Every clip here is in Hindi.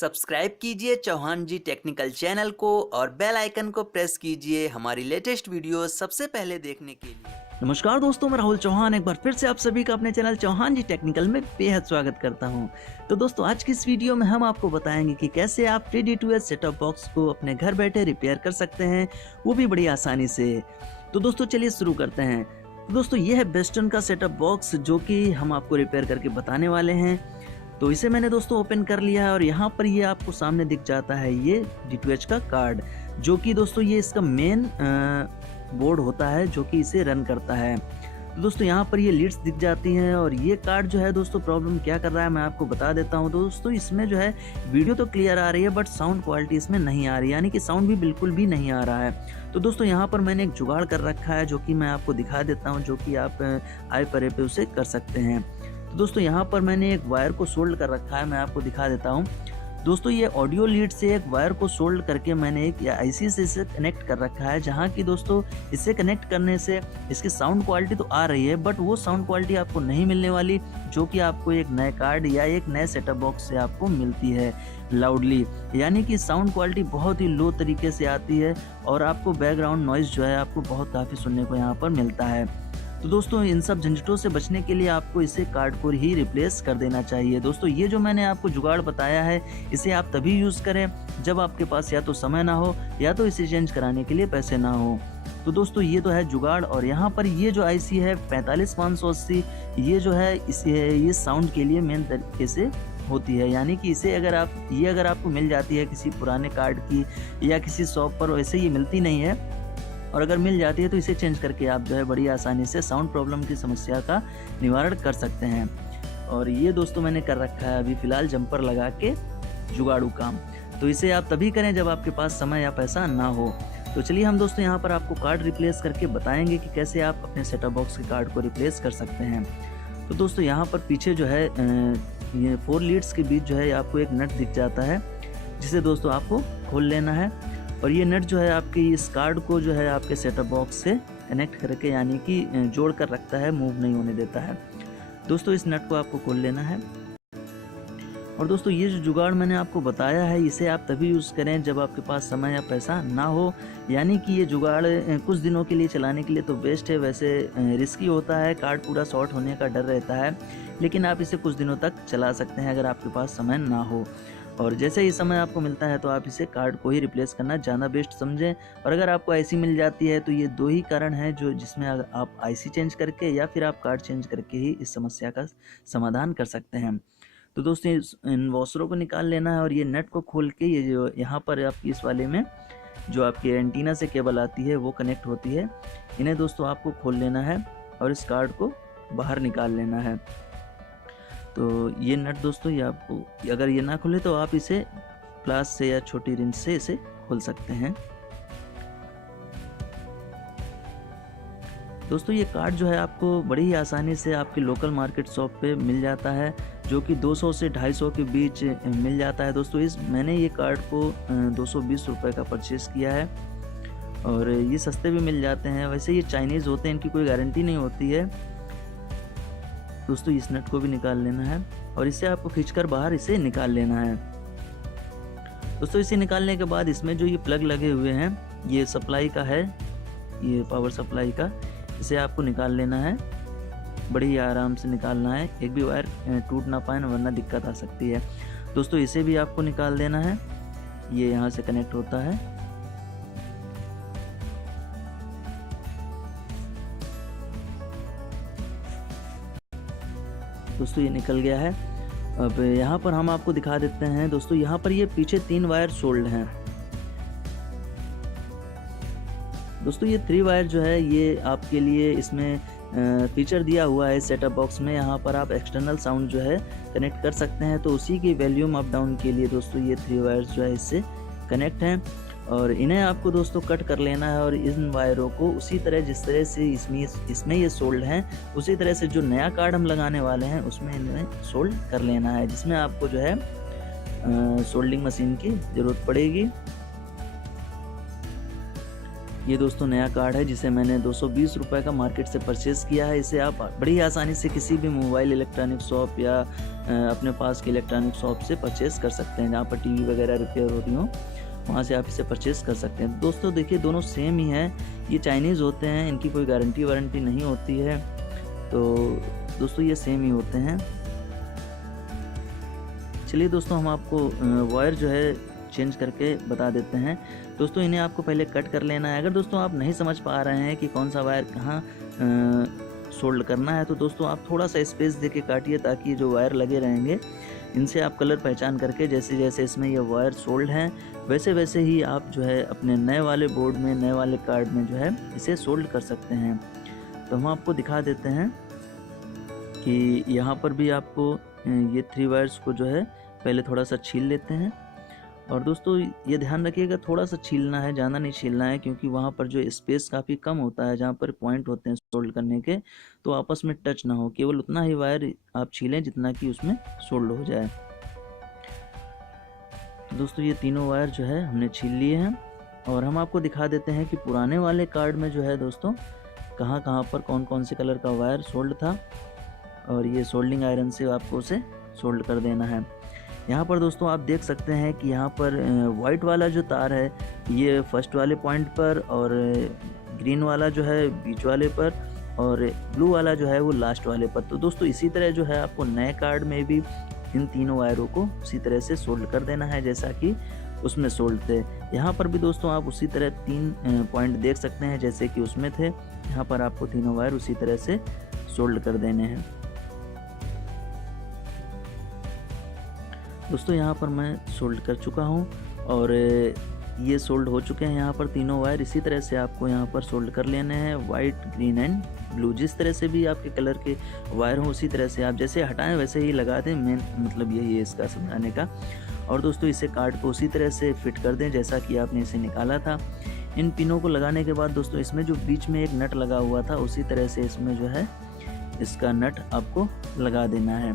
सब्सक्राइब कीजिए चौहान जी टेक्निकल चैनल को और बेल आइकन को प्रेस कीजिए हमारी लेटेस्ट वीडियो सबसे पहले देखने के लिए। नमस्कार दोस्तों, मैं राहुल चौहान एक बार फिर से आप सभी का अपने चैनल चौहान जी टेक्निकल में बेहद स्वागत करता हूं। तो दोस्तों, आज की इस वीडियो में हम आपको बताएंगे कि कैसे आप 3D2H सेटअप बॉक्स को अपने घर बैठे रिपेयर कर सकते हैं, वो भी बड़ी आसानी से। तो दोस्तों चलिए शुरू करते हैं। तो दोस्तों, ये है वेस्टर्न का सेटअप बॉक्स जो कि हम आपको रिपेयर करके बताने वाले हैं। तो इसे मैंने दोस्तों ओपन कर लिया है और यहाँ पर ये आपको सामने दिख जाता है ये D2H का कार्ड, जो कि दोस्तों ये इसका मेन बोर्ड होता है जो कि इसे रन करता है। तो दोस्तों यहाँ पर ये लीड्स दिख जाती हैं और ये कार्ड जो है दोस्तों प्रॉब्लम क्या कर रहा है मैं आपको बता देता हूँ। दोस्तों इसमें जो है वीडियो तो क्लियर आ रही है बट साउंड क्वालिटी इसमें नहीं आ रही, यानी कि साउंड भी बिल्कुल भी नहीं आ रहा है। तो दोस्तों यहाँ पर मैंने एक जुगाड़ कर रखा है जो कि मैं आपको दिखा देता हूँ, जो कि आप आई परे पे उसे कर सकते हैं। तो दोस्तों यहाँ पर मैंने एक वायर को सोल्ड कर रखा है, मैं आपको दिखा देता हूँ। दोस्तों ये ऑडियो लीड से एक वायर को सोल्ड करके मैंने एक आईसी से इसे कनेक्ट कर रखा है, जहाँ की दोस्तों इसे कनेक्ट करने से इसकी साउंड क्वालिटी तो आ रही है बट वो साउंड क्वालिटी आपको नहीं मिलने वाली जो कि आपको एक नए कार्ड या एक नए सेटअप बॉक्स से आपको मिलती है लाउडली, यानी कि साउंड क्वालिटी बहुत ही लो तरीके से आती है और आपको बैकग्राउंड नॉइज जो है आपको बहुत काफ़ी सुनने को यहाँ पर मिलता है। तो दोस्तों इन सब झंझटों से बचने के लिए आपको इसे कार्ड को ही रिप्लेस कर देना चाहिए। दोस्तों ये जो मैंने आपको जुगाड़ बताया है इसे आप तभी यूज़ करें जब आपके पास या तो समय ना हो या तो इसे चेंज कराने के लिए पैसे ना हो। तो दोस्तों ये तो है जुगाड़। और यहाँ पर ये जो आईसी है 45580, ये जो है ये साउंड के लिए मेन तरीके से होती है, यानी कि इसे अगर आपको मिल जाती है किसी पुराने कार्ड की या किसी शॉप पर, वैसे ये मिलती नहीं है और अगर मिल जाती है तो इसे चेंज करके आप जो है बड़ी आसानी से साउंड प्रॉब्लम की समस्या का निवारण कर सकते हैं। और ये दोस्तों मैंने कर रखा है अभी फ़िलहाल जंपर लगा के जुगाड़ू काम। तो इसे आप तभी करें जब आपके पास समय या पैसा ना हो। तो चलिए हम दोस्तों यहाँ पर आपको कार्ड रिप्लेस करके बताएंगे कि कैसे आप अपने सेटअप बॉक्स के कार्ड को रिप्लेस कर सकते हैं। तो दोस्तों यहाँ पर पीछे जो है ये 4 लीड्स के बीच जो है आपको एक नट दिख जाता है, जिसे दोस्तों आपको खोल लेना है। और ये नट जो है आपके इस कार्ड को जो है आपके सेटअप बॉक्स से कनेक्ट करके, यानी कि जोड़ कर रखता है, मूव नहीं होने देता है। दोस्तों इस नट को आपको खोल लेना है। और दोस्तों ये जो जुगाड़ मैंने आपको बताया है इसे आप तभी यूज़ करें जब आपके पास समय या पैसा ना हो, यानी कि ये जुगाड़ कुछ दिनों के लिए चलाने के लिए तो बेस्ट है। वैसे रिस्की होता है, कार्ड पूरा शॉर्ट होने का डर रहता है, लेकिन आप इसे कुछ दिनों तक चला सकते हैं अगर आपके पास समय ना हो। और जैसे ही समय आपको मिलता है तो आप इसे कार्ड को ही रिप्लेस करना ज़्यादा बेस्ट समझें। और अगर आपको आईसी मिल जाती है तो ये 2 ही कारण हैं जिसमें आप आईसी चेंज करके या फिर आप कार्ड चेंज करके ही इस समस्या का समाधान कर सकते हैं। तो दोस्तों इन वॉशरों को निकाल लेना है और ये नट को खोल के ये जो यहाँ पर आपकी इस वाले में जो आपके एंटीना से केबल आती है वो कनेक्ट होती है, इन्हें दोस्तों आपको खोल लेना है और इस कार्ड को बाहर निकाल लेना है। तो ये नट दोस्तों ये आपको अगर ये ना खुले तो आप इसे प्लास से या छोटी रिंच से इसे खोल सकते हैं। दोस्तों ये कार्ड जो है आपको बड़ी ही आसानी से आपके लोकल मार्केट शॉप पे मिल जाता है, जो कि 200 से 250 के बीच मिल जाता है। दोस्तों मैंने ये कार्ड को 220 रुपये का परचेज़ किया है और ये सस्ते भी मिल जाते हैं। वैसे ये चाइनीज़ होते हैं, इनकी कोई गारंटी नहीं होती है। दोस्तों इस नट को भी निकाल लेना है और इसे आपको खींचकर बाहर इसे निकाल लेना है। दोस्तों इसे निकालने के बाद इसमें जो ये प्लग लगे हुए हैं ये सप्लाई का है, ये पावर सप्लाई का, इसे आपको निकाल लेना है। बड़ी आराम से निकालना है, एक भी वायर टूट ना पाए वरना दिक्कत आ सकती है। दोस्तों इसे भी आपको निकाल देना है, ये यहाँ से कनेक्ट होता है। दोस्तों ये निकल गया है। अब यहाँ पर हम आपको दिखा देते हैं। दोस्तों यहाँ पर ये पीछे 3 वायर सोल्ड हैं। दोस्तों ये 3 वायर जो है ये आपके लिए इसमें फीचर दिया हुआ है सेटअप बॉक्स में, यहाँ पर आप एक्सटर्नल साउंड जो है कनेक्ट कर सकते हैं। तो उसी की वॉल्यूम अप डाउन के लिए दोस्तों ये 3 वायर्स जो है इससे कनेक्ट हैं और इन्हें आपको दोस्तों कट कर लेना है और इन वायरों को उसी तरह जिस तरह से इसमें ये सोल्ड हैं उसी तरह से जो नया कार्ड हम लगाने वाले हैं उसमें इन्हें सोल्ड कर लेना है, जिसमें आपको जो है सोल्डिंग मशीन की ज़रूरत पड़ेगी। ये दोस्तों नया कार्ड है जिसे मैंने 220 रुपये का मार्केट से परचेज़ किया है। इसे आप बड़ी आसानी से किसी भी मोबाइल इलेक्ट्रॉनिक शॉप या अपने पास के इलेक्ट्रॉनिक शॉप से परचेज़ कर सकते हैं। जहाँ पर टीवी वगैरह रिपेयर होती हो वहाँ से आप इसे परचेज़ कर सकते हैं। दोस्तों देखिए दोनों सेम ही हैं, ये चाइनीज़ होते हैं, इनकी कोई गारंटी वारंटी नहीं होती है। तो दोस्तों ये सेम ही होते हैं। चलिए दोस्तों हम आपको वायर जो है चेंज करके बता देते हैं। दोस्तों इन्हें आपको पहले कट कर लेना है। अगर दोस्तों आप नहीं समझ पा रहे हैं कि कौन सा वायर कहाँ सोल्ड करना है तो दोस्तों आप थोड़ा सा स्पेस दे के काटिए, ताकि जो वायर लगे रहेंगे इनसे आप कलर पहचान करके जैसे जैसे इसमें ये वायर सोल्ड हैं वैसे वैसे ही आप जो है अपने नए वाले बोर्ड में, नए वाले कार्ड में जो है इसे सोल्ड कर सकते हैं। तो हम आपको दिखा देते हैं कि यहाँ पर भी आपको ये 3 वायर्स को जो है पहले थोड़ा सा छील लेते हैं। और दोस्तों ये ध्यान रखिएगा थोड़ा सा छीलना है, ज़्यादा नहीं छीलना है, क्योंकि वहाँ पर जो स्पेस काफ़ी कम होता है जहाँ पर पॉइंट होते हैं सोल्ड करने के, तो आपस में टच ना हो। केवल उतना ही वायर आप छीलें जितना कि उसमें सोल्ड हो जाए। तो दोस्तों ये तीनों वायर जो है हमने छील लिए हैं और हम आपको दिखा देते हैं कि पुराने वाले कार्ड में जो है दोस्तों कहाँ कहाँ पर कौन कौन से कलर का वायर सोल्ड था, और ये सोल्डिंग आयरन से आपको उसे सोल्ड कर देना है। यहाँ पर दोस्तों आप देख सकते हैं कि यहाँ पर वाइट वाला जो तार है ये फर्स्ट वाले पॉइंट पर, और ग्रीन वाला जो है बीच वाले पर, और ब्लू वाला जो है वो लास्ट वाले पर। तो दोस्तों इसी तरह जो है आपको नए कार्ड में भी इन तीनों वायरों को उसी तरह से सोल्ड कर देना है जैसा कि उसमें सोल्ड थे। यहाँ पर भी दोस्तों आप उसी तरह 3 पॉइंट देख सकते हैं जैसे कि उसमें थे। यहाँ पर आपको तीनों वायर उसी तरह से सोल्ड कर देने हैं। दोस्तों यहाँ पर मैं सोल्ड कर चुका हूँ और ये सोल्ड हो चुके हैं यहाँ पर तीनों वायर। इसी तरह से आपको यहाँ पर सोल्ड कर लेने हैं, वाइट, ग्रीन एंड ब्लू। जिस तरह से भी आपके कलर के वायर हों उसी तरह से आप जैसे हटाएं वैसे ही लगा दें। मेन मतलब यही है इसका समझाने का। और दोस्तों इसे कार्ड को उसी तरह से फिट कर दें जैसा कि आपने इसे निकाला था। इन पिनों को लगाने के बाद दोस्तों इसमें जो बीच में एक नट लगा हुआ था उसी तरह से इसमें जो है इसका नट आपको लगा देना है।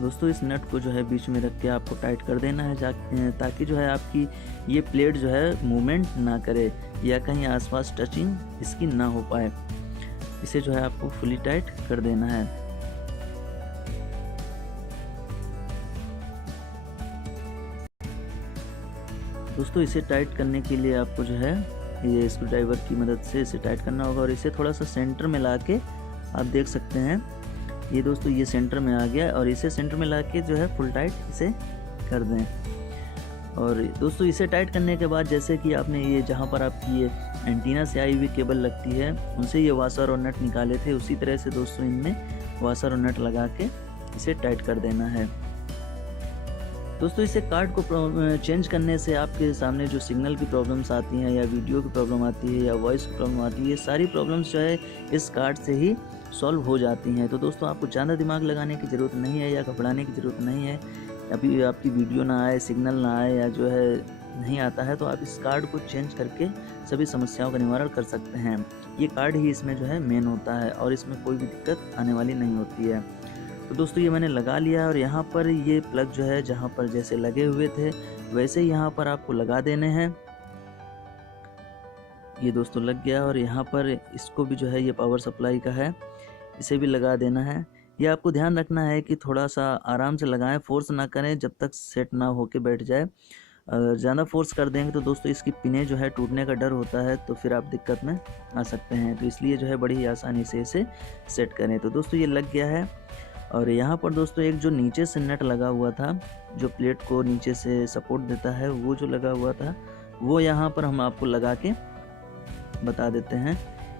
दोस्तों इस नट को जो है बीच में रख के आपको टाइट कर देना है ताकि जो है आपकी ये प्लेट जो है मूवमेंट ना करे या कहीं आसपास टचिंग इसकी ना हो पाए। इसे जो है आपको फुली टाइट कर देना है। दोस्तों इसे टाइट करने के लिए आपको जो है ये स्क्रू ड्राइवर की मदद से इसे टाइट करना होगा, और इसे थोड़ा सा सेंटर में ला के आप देख सकते हैं ये दोस्तों ये सेंटर में आ गया, और इसे सेंटर में ला के जो है फुल टाइट इसे कर दें। और दोस्तों इसे टाइट करने के बाद जैसे कि आपने ये जहाँ पर आपकी ये एंटीना से आई हुई केबल लगती है उनसे ये वाशर और नट निकाले थे, उसी तरह से दोस्तों इनमें वाशर और नट लगा के इसे टाइट कर देना है। दोस्तों इसे कार्ड को चेंज करने से आपके सामने जो सिग्नल की प्रॉब्लम्स आती हैं या वीडियो की प्रॉब्लम आती है या वॉइस की प्रॉब्लम आती है, ये सारी प्रॉब्लम्स जो है इस कार्ड से ही सॉल्व हो जाती हैं। तो दोस्तों आपको ज़्यादा दिमाग लगाने की ज़रूरत नहीं है या घबराने की ज़रूरत नहीं है। अभी आपकी वीडियो ना आए, सिग्नल ना आए या जो है नहीं आता है तो आप इस कार्ड को चेंज करके सभी समस्याओं का निवारण कर सकते हैं। ये कार्ड ही इसमें जो है मेन होता है और इसमें कोई भी दिक्कत आने वाली नहीं होती है। तो दोस्तों ये मैंने लगा लिया और यहाँ पर ये प्लग जो है जहाँ पर जैसे लगे हुए थे वैसे ही यहाँ पर आपको लगा देने हैं। ये दोस्तों लग गया और यहाँ पर इसको भी जो है ये पावर सप्लाई का है, इसे भी लगा देना है। ये आपको ध्यान रखना है कि थोड़ा सा आराम से लगाएं, फोर्स ना करें जब तक सेट ना होके बैठ जाए। ज़्यादा फोर्स कर देंगे तो दोस्तों इसकी पिनें जो है टूटने का डर होता है, तो फिर आप दिक्कत में आ सकते हैं। तो इसलिए जो है बड़ी ही आसानी से इसे सेट करें। तो दोस्तों ये लग गया है और यहाँ पर दोस्तों एक जो नीचे से नट लगा हुआ था जो प्लेट को नीचे से सपोर्ट देता है, वो जो लगा हुआ था वो यहाँ पर हम आपको लगा के बता देते हैं।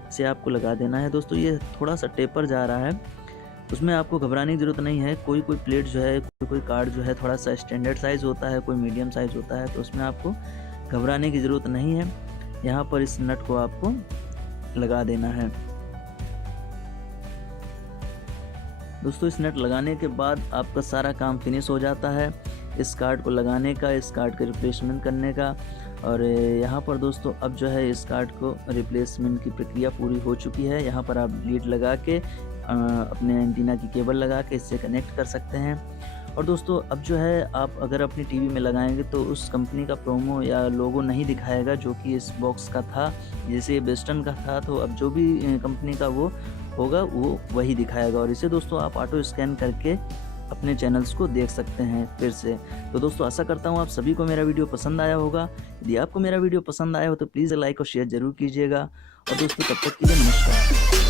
इसे आपको लगा देना है। दोस्तों ये थोड़ा सा टेपर जा रहा है, उसमें आपको घबराने की ज़रूरत नहीं है। कोई प्लेट जो है, कोई कार्ड जो है थोड़ा सा स्टैंडर्ड साइज़ होता है, कोई मीडियम साइज़ होता है, तो उसमें आपको घबराने की ज़रूरत नहीं है। यहाँ पर इस नट को आपको लगा देना है। दोस्तों इस नट लगाने के बाद आपका सारा काम फिनिश हो जाता है, इस कार्ड को लगाने का, इस कार्ड का रिप्लेसमेंट करने का। और यहाँ पर दोस्तों अब जो है इस कार्ड को रिप्लेसमेंट की प्रक्रिया पूरी हो चुकी है। यहाँ पर आप लीड लगा के अपने एंटीना की केबल लगा के इससे कनेक्ट कर सकते हैं। और दोस्तों अब जो है आप अगर अपनी टीवी में लगाएंगे तो उस कंपनी का प्रोमो या लोगो नहीं दिखाएगा जो कि इस बॉक्स का था। जैसे ये वेस्टर्न का था तो अब जो भी कंपनी का वो होगा वो वही दिखाएगा। और इसे दोस्तों आप ऑटो स्कैन करके अपने चैनल्स को देख सकते हैं फिर से। तो दोस्तों आशा करता हूँ आप सभी को मेरा वीडियो पसंद आया होगा। यदि आपको मेरा वीडियो पसंद आया हो तो प्लीज़ लाइक और शेयर जरूर कीजिएगा। और दोस्तों तब तक के लिए नमस्कार।